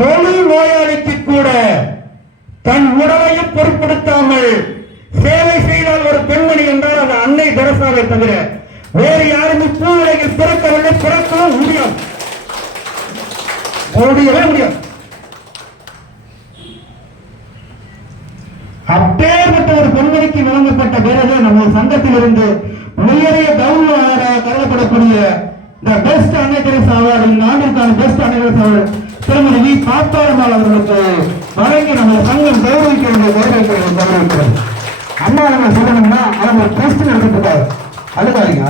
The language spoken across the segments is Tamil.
தொழில் நோயாளிக்கு கூட தன் உடலையும் பொருட்படுத்தாமல் சேவை செய்தால் ஒரு பெண்மணி என்றால் அது அன்னை தெரசாவை தவிர வேறு யாருமே பூவுலகில் பிறக்கவில்லை, பிறக்கவும் முடியாது, முடியாது. அப்பேற்பட்ட ஒரு பெண்மணிக்கு வழங்கப்பட்ட விருது நம்ம சங்கத்தில் இருந்து உயரிய கௌரவ கருதப்படக்கூடிய இந்த பெஸ்ட் அன்னை தெரசா அவார்டு, இந்த ஆண்டிற்கான பெஸ்ட் அன்னை தெரசா அவார்டு திருமதி வி பாப்பாரம்மாள் அவர்களுக்கு வழங்கி நம்ம சங்கம் கௌரவிக்கிறது. அம்மா நம்ம சொல்லணும்னா அவங்க ட்ரஸ்ட் நடத்திருக்காரு. அழுகாதீங்க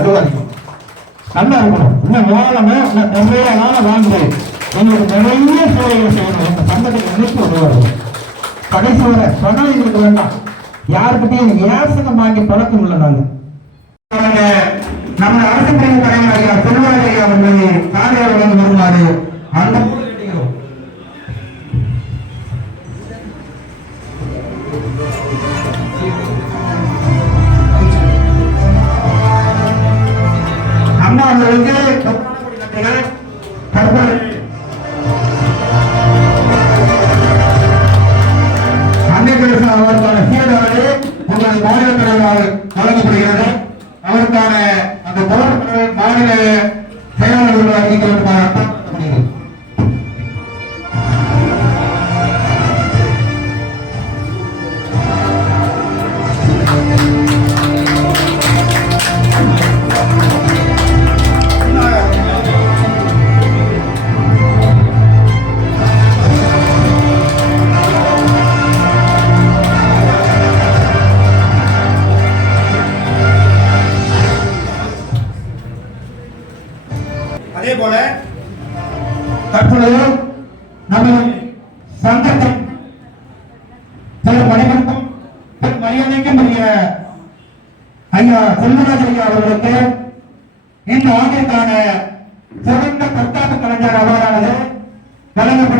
நல்லா இருக்கணும். இன்னும் மூலமே நிறைய நாள வாங்குது. எங்களுக்கு நிறைய சேவைகள் செய்யணும். இந்த சங்கத்துக்கு நினைச்சு வருவார்கள். கடைசி வரை சொன்னா எங்களுக்கு வேண்டாம், யாருக்கிட்டையும் ஏசகம் வாங்கி பழக்கம் இல்லை. நம்ம அரசு பிரிவு தலைவர் ஐயா திருவாரூர் ஐயா அவர்களை காலையில் வருமாறு அந்த அம்மா அவர்களுக்கு அன்னை தெரசா அவருக்கான சீர்காழி உங்கள் மாநில தலைவரால் வழங்கப்படுகிறது. அவருக்கான அந்த மாநில செயலாளர்கள் அறிவிக்கிறதுக்காக அதே போல தற்பொழுது நமது சங்கத்தின் பணிபுரிக்கும் மரியாதைக்கும் ஐயா செல்வராஜ் ஐயா அவர்களுக்கு இந்த ஆண்டிற்கான சிறந்த தற்காப்பு கலைஞர் அவார்டானது வழங்கப்படும்.